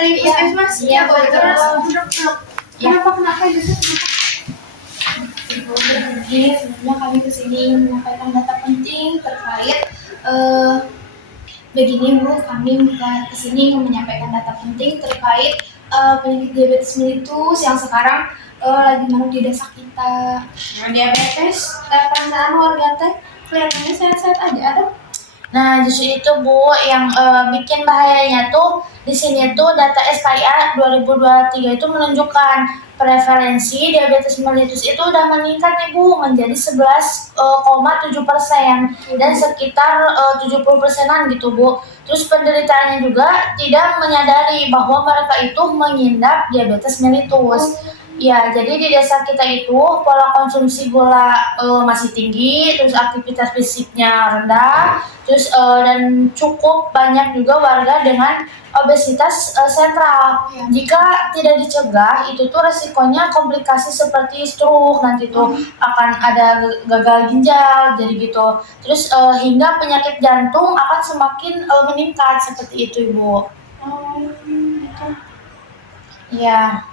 dari puskesmas. Iya, betul. Duduk. Kenapa gitu? Jadi sebenarnya kami kesini menyampaikan data penting terkait begini Bu, kami kesini menyampaikan data penting terkait penyakit diabetes mellitus yang sekarang lagi marak di desa kita. Nah, diabetes, perasaan warga teh kelihatannya sehat-sehat aja, ada. Nah, justru itu Bu yang bikin bahayanya tuh di sini tuh data SKIA 2023 itu menunjukkan prevalensi diabetes mellitus itu udah meningkat nih Bu menjadi 11,7% dan sekitar 70%-an gitu Bu. Terus penderitaannya juga tidak menyadari bahwa mereka itu mengidap diabetes mellitus. Ya, jadi di desa kita itu pola konsumsi gula masih tinggi, terus aktivitas fisiknya rendah, terus dan cukup banyak juga warga dengan obesitas sentral. Jika tidak dicegah, itu tuh resikonya komplikasi seperti stroke, nanti tuh akan ada gagal ginjal, jadi gitu. Terus hingga penyakit jantung akan semakin meningkat seperti itu, Ibu. Ya.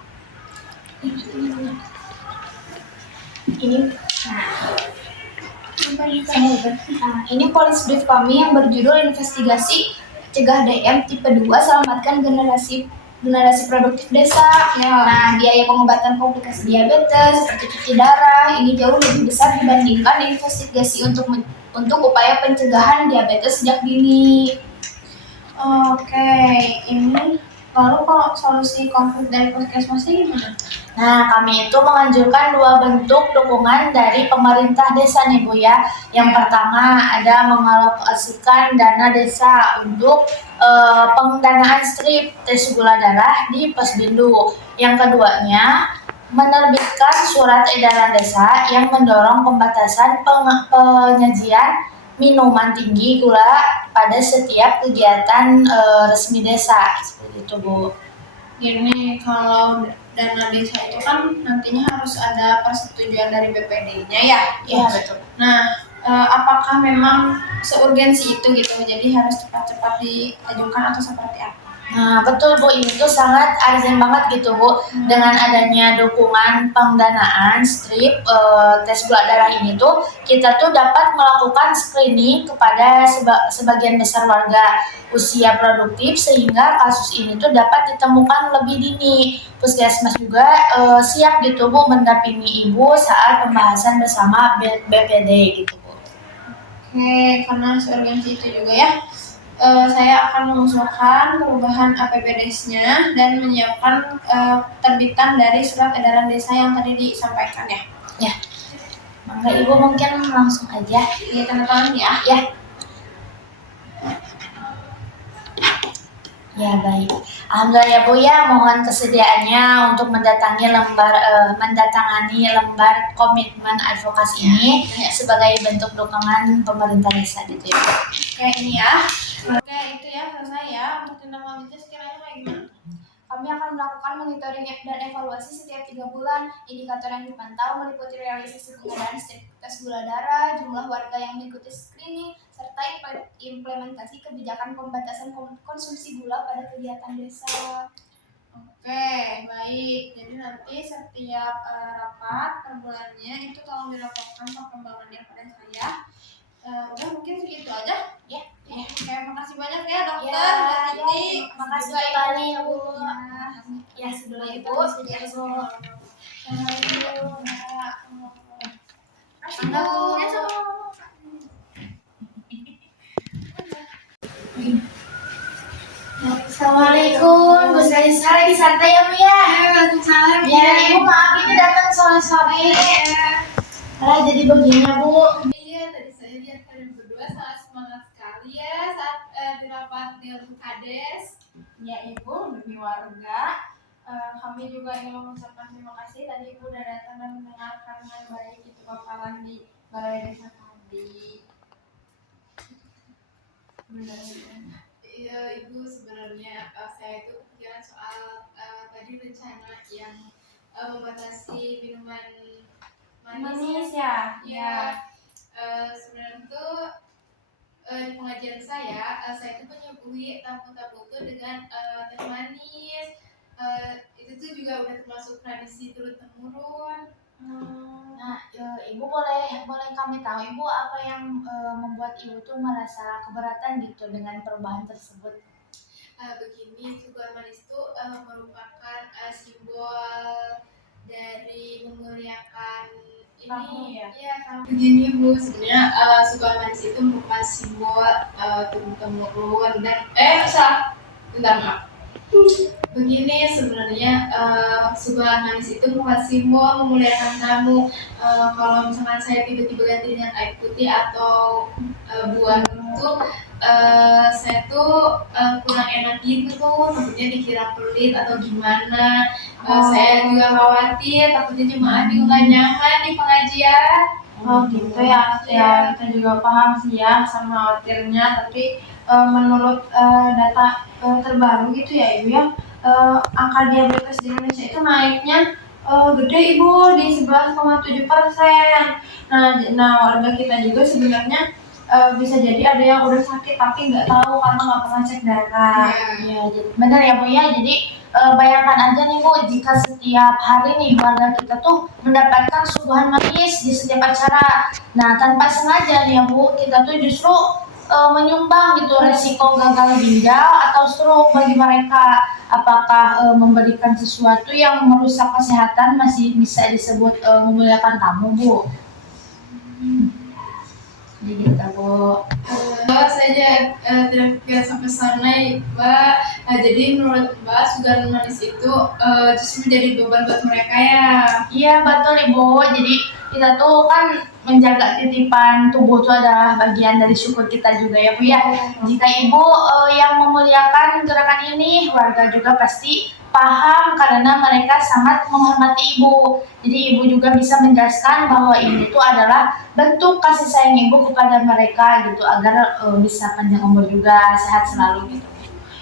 Ini polis brief kami yang berjudul investigasi cegah DM tipe 2 selamatkan generasi produktif desa. Nah, biaya pengobatan komplikasi diabetes seperti cuci darah ini jauh lebih besar dibandingkan investigasi untuk upaya pencegahan diabetes sejak dini. Oke, ini lalu kalau solusi konkret dari puskesmasnya gimana? Nah, kami itu menganjurkan dua bentuk dukungan dari pemerintah desa nih Bu ya. Yang pertama ada mengalokasikan dana desa untuk pendanaan strip tes gula darah di Posbindu. Yang keduanya menerbitkan surat edaran desa yang mendorong pembatasan penyajian minuman tinggi gula pada setiap kegiatan resmi desa. Seperti itu Bu. Gini, kalau dana desa itu kan nantinya harus ada persetujuan dari BPD-nya ya? Iya betul. Nah, apakah memang seurgensi itu gitu, jadi harus cepat-cepat diajukan atau seperti apa? Nah betul Bu, itu sangat urgent banget gitu Bu. Dengan adanya dukungan pendanaan strip tes gula darah ini tuh, kita tuh dapat melakukan screening kepada sebagian besar warga usia produktif sehingga kasus ini tuh dapat ditemukan lebih dini. Puskesmas juga siap gitu Bu mendampingi ibu saat pembahasan bersama BPD gitu Bu. Oke, karena seurgensi itu juga ya, saya akan mengusulkan perubahan APBDes-nya dan menyiapkan terbitan dari surat edaran desa yang tadi disampaikan ya. Ya, mangga Ibu mungkin langsung aja. Iya, tanda tangan ya. Ya. Ya baik. Alhamdulillah ya Bu ya, mohon kesediaannya untuk mendatangani lembar komitmen advokasi ini sebagai bentuk dukungan pemerintah desa gitu ya. Kayak ini ya. Oke, itu ya selesai ya. Untuk tindak lanjutnya sekiranya kayak gimana? Kami akan melakukan monitoring dan evaluasi setiap 3 bulan. Indikator yang dipantau meliputi realisasi pengadaan tes gula darah, jumlah warga yang mengikuti screening, serta implementasi kebijakan pembatasan konsumsi gula pada kegiatan desa. Oke, baik. Jadi nanti setiap rapat per bulannya itu tolong dilaporkan perkembangannya pada saya. Udah mungkin segitu aja. Ya. Oke, makasih banyak ya dokter. Ya, makasih sekali ya Bu. Ya, sudah Ibu. Assalamualaikum, Bu Salisa lagi santai ya Bu ya? Waalaikumsalam. Ya, Ibu maaf ini datang sore-sore. Jadi begini ya Bu. Iya, tadi saya lihat kalian berdua sangat semangat sekali ya saat di rapat dengan Kades. Ya Ibu, demi warga. Kami juga ingin mengucapkan terima kasih tadi Ibu sudah datang dan mendengarkan dengan baik itu paparan di balai desa tadi. Iya Ibu, sebenarnya saya itu kepikiran soal tadi rencana yang membatasi minuman manis ya. Ya, sebenarnya tuh di pengajian saya itu menyuguhi tamu-tamu tuh dengan teh manis Itu tuh juga udah termasuk tradisi turun temurun. Nah, ibu boleh kami tahu ibu apa yang membuat ibu tuh merasa keberatan gitu dengan perubahan tersebut? Begini, sugar manis itu merupakan simbol dari memuliakan Tamu ini ya? ya. Begini Bu, sebenarnya sugar manis itu merupakan simbol turun temurun dan salah, bentar maaf. Begini sebenarnya sugar manis itu merupakan simbol memuliakan tamu. Kalau misalkan saya tiba-tiba ganti dengan air putih atau buah itu, saya tuh kurang enak gitu tuh, takutnya dikira pelit atau gimana. Saya juga khawatir, takutnya jemaah juga nggak nyaman di pengajian. Oh gitu ya, kita juga paham sih ya sama khawatirnya, tapi menurut data terbaru gitu ya ibu ya, angka diabetes di Indonesia itu naiknya gede ibu di 11,7%. Nah warga kita juga sebenarnya bisa jadi ada yang udah sakit tapi nggak tahu karena nggak pernah cek darah. Ya, jadi benar ya bu ya. Jadi bayangkan aja nih bu, jika setiap hari nih warga kita tuh mendapatkan suguhan manis di setiap acara. Nah tanpa sengaja nih ya bu, kita tuh justru menyumbang gitu resiko gagal ginjal atau stroke bagi mereka. Apakah memberikan sesuatu yang merusak kesehatan masih bisa disebut memuliakan tamu bu? Jadi gitu bu. Saya tidak pikir sampai sana ya Mbak. Jadi menurut Mbak, sugar manis itu justru menjadi beban buat mereka ya. Iya betul ibu. Jadi kita tuh kan menjaga titipan tubuh itu adalah bagian dari syukur kita juga ya bu ya. Jika ibu yang memuliakan gerakan ini, warga juga pasti paham karena mereka sangat menghormati ibu. Jadi ibu juga bisa menjelaskan bahwa ini itu adalah bentuk kasih sayang ibu kepada mereka gitu agar bisa panjang umur juga, sehat selalu gitu.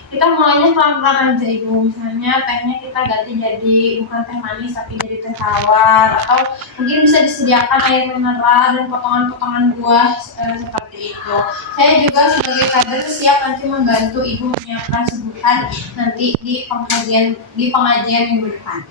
Kita mulainya pelan-pelan aja ibu, misalnya tehnya kita ganti jadi bukan teh manis tapi jadi teh tawar, atau mungkin bisa disediakan air mineral dan potongan-potongan buah seperti itu. Saya juga sebagai kader siap nanti membantu ibu menyiapkan sebutan nanti di pengajian minggu depan.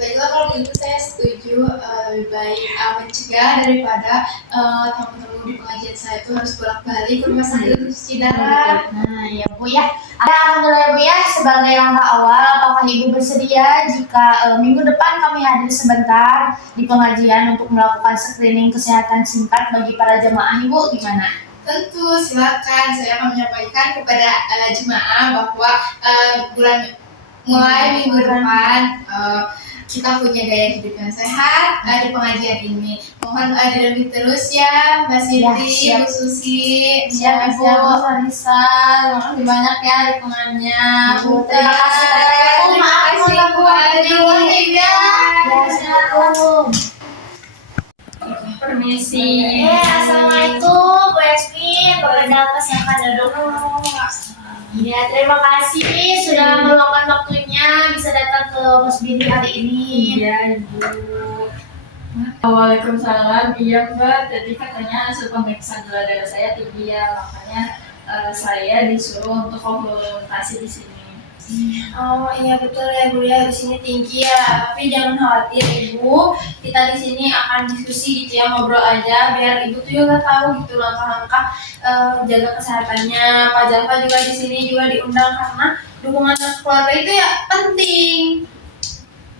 Baiklah, kalau itu saya setuju, lebih baik mencegah daripada tamu-tamu di pengajian saya itu harus bolak-balik ke rumah sakit untuk cuci darah. Nah ya bu ya, alhamdulillah ya bu ya, sebagai langkah awal apakah ibu bersedia jika minggu depan kami hadir sebentar di pengajian untuk melakukan screening kesehatan singkat bagi para jemaah ibu, gimana? Tentu, silakan. Saya akan menyampaikan kepada jemaah bahwa mulai minggu depan kita punya gaya hidup yang sehat di pengajian ini. Mohon dilanjut terus ya Mbak Siti, Bu Susi, Siap Bu Sarisa. Makasih banyak ya dukungannya. Terima kasih banyak bu, maaf ya. Assalamualaikum. Permisi. Assalamualaikum Bu Yasmin, Bapak Dalmas yang akan duduk. Ya, terima kasih sudah meluangkan waktunya bisa datang ke Mas Bini hari ini. Iya ibu. Waalaikumsalam. Iya Mbak, tadi katanya hasil pemeriksaan gula darah saya tinggi ya, makanya saya disuruh untuk konsultasi di sini. Oh iya betul ya Bu ya, di sini tinggi ya. Tapi jangan khawatir Ibu, kita di sini akan diskusi gitu ya, ngobrol aja biar Ibu tuh juga tahu gitu langkah-langkah jaga kesehatannya. Pak Jalfa juga di sini juga diundang karena dukungan keluarga itu ya penting.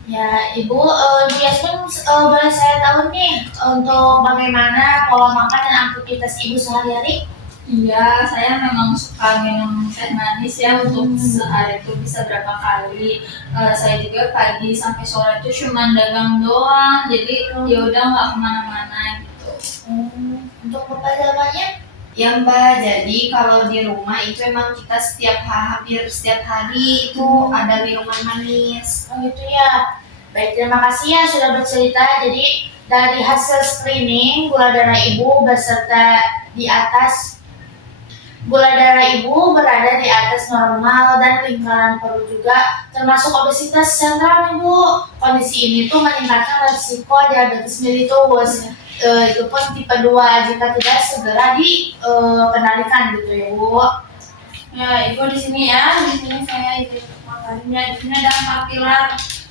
Ya, Ibu, Bu Yasmin boleh saya tahu nih untuk bagaimana pola makan dan aktivitas Ibu sehari-hari? Iya, saya memang suka minum teh manis ya, untuk sehari itu bisa berapa kali. Saya juga pagi sampai sore itu cuma dagang doang, jadi ya udah nggak kemana-mana gitu. Untuk Bapak Jalfanya? Ya Mbak, jadi kalau di rumah itu emang kita hampir setiap hari itu ada minuman manis. Oh gitu ya. Baik, terima kasih ya sudah bercerita. Jadi dari hasil screening gula darah Ibu gula darah Ibu berada di atas normal dan lingkaran perut juga termasuk obesitas sentral Ibu. Kondisi ini tuh meningkatkan risiko diabetes mellitus. Itu pun tipe 2 jika tidak segera dikendalikan gitu ya Bu. Ya Ibu di sini ya, di sini saya izin makan Di sini ada 4 pilar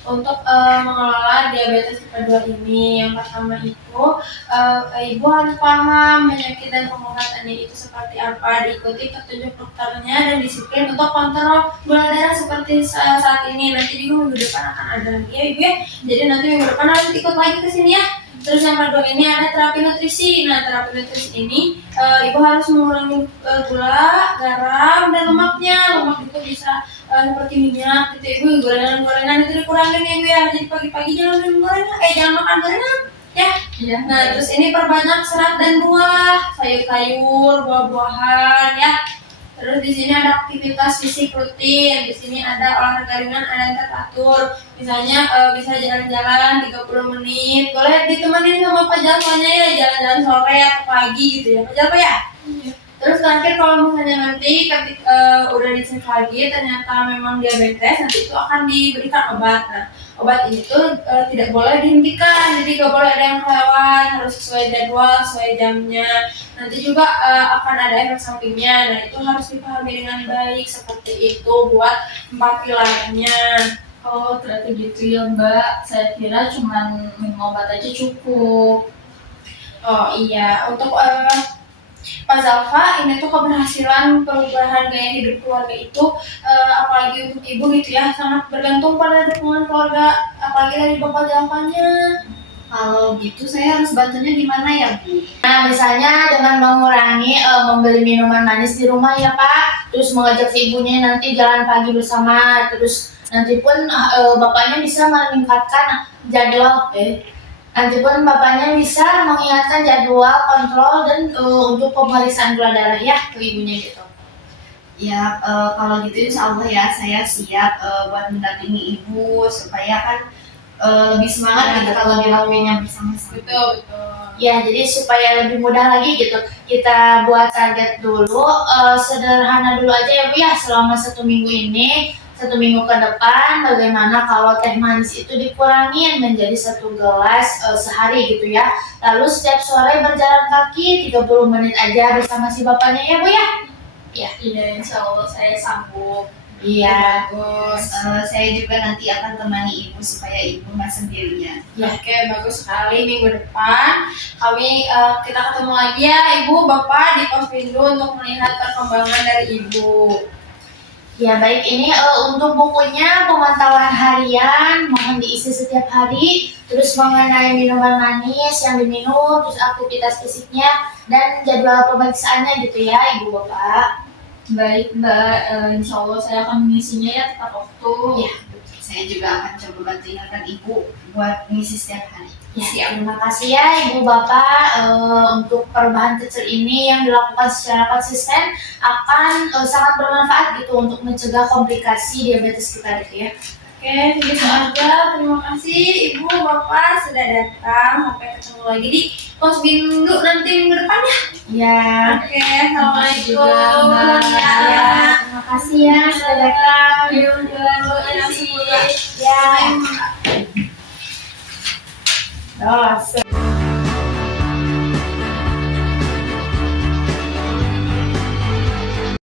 untuk mengelola diabetes tipe 2 ini. Yang pertama itu ibu harus paham penyakit dan pengobatannya itu seperti apa, diikuti petunjuk dokternya dan disiplin untuk kontrol gula darah seperti saat ini. Nanti juga minggu depan akan ada lagi ya ibu ya. Jadi nanti minggu depan harus ikut lagi ke sini ya. Terus yang kedua ini ada terapi nutrisi. Nah, terapi nutrisi ini ibu harus mengurangi gula, garam, dan lemaknya. Lemak itu bisa seperti minyak gitu ibu, gorengan-gorengan itu dikurangin ya ibu ya. Jadi pagi-pagi jangan minum gorengan, jangan makan gorengan ya. Iya. Nah, terus ini perbanyak serat dan buah, sayur-sayur, buah-buahan ya. Terus di sini ada aktivitas fisik rutin, di sini ada olahraga ringan, ada yang teratur. Misalnya bisa jalan-jalan 30 menit, boleh ditemenin sama Pak Jalfanya ya, jalan-jalan sore atau pagi gitu ya Pak Jalfa ya. Terus terakhir kalau misalnya nanti ketika udah dicek lagi ternyata memang diabetes, nanti itu akan diberikan obat. Nah, obat ini tuh tidak boleh dihentikan, jadi gak boleh ada yang kelewat, harus sesuai jadwal, sesuai jamnya. Nanti juga akan ada efek sampingnya, nah itu harus dipahami dengan baik seperti itu buat 4 pilarnya. Oh, ternyata gitu ya Mbak. Saya kira cuman minum obat aja cukup. Oh iya, untuk Pak Zalfa, ini tuh keberhasilan perubahan gaya hidup keluarga itu apalagi untuk ibu gitu ya, sangat bergantung pada dukungan keluarga, apalagi dari Bapak Zalfanya. Kalau gitu saya harus bantunya gimana ya Bu? Nah, misalnya dengan mengurangi membeli minuman manis di rumah ya Pak, terus mengajak si ibunya nanti jalan pagi bersama, terus nanti pun bapaknya bisa meningkatkan jadwal, nanti pun bapaknya bisa mengingatkan jadwal kontrol dan untuk pemeriksaan gula darah ya ke ibunya gitu. Ya kalau gitu insya Allah ya saya siap buat mendampingi ibu supaya kan lebih semangat gitu kalau dilakuinnya bersama-sama. Betul, betul. Ya, jadi supaya lebih mudah lagi gitu, kita buat target dulu, sederhana dulu aja ya Bu ya, selama 1 minggu ini, 1 minggu ke depan, bagaimana kalau teh manis itu dikurangin menjadi 1 gelas sehari gitu ya. Lalu setiap sore berjalan kaki 30 menit aja bersama si bapaknya ya Bu ya. Iya, insya Allah saya sanggup. Iya. Bagus. Saya juga nanti akan temani ibu supaya ibu nggak sendirian. Oke, bagus sekali. Minggu depan kita ketemu lagi ya Ibu, Bapak di Posvindu untuk melihat perkembangan dari Ibu. Ya baik, ini untuk bukunya pemantauan harian mohon diisi setiap hari, terus mengenai minuman manis yang diminum, terus aktivitas fisiknya dan jadwal pemeriksaannya gitu ya Ibu Bapak. Baik Mbak, insya Allah saya akan mengisinya ya tepat waktu. Ya, Saya juga akan coba bantu ingatkan ibu buat ngisi setiap hari. ya terima kasih ya Ibu Bapak untuk perubahan kecil ini yang dilakukan secara konsisten akan sangat bermanfaat gitu untuk mencegah komplikasi diabetes kita gitu ya. Oke, segitu aja. Terima kasih Ibu, Bapak sudah datang. Sampai ketemu lagi di Posvindu nanti minggu depan ya. Ya. Oke, Assalamualaikum. Mbak. Ya, terima kasih ya sudah datang. Ayo Mbak, terima kasih. Ya. Dos.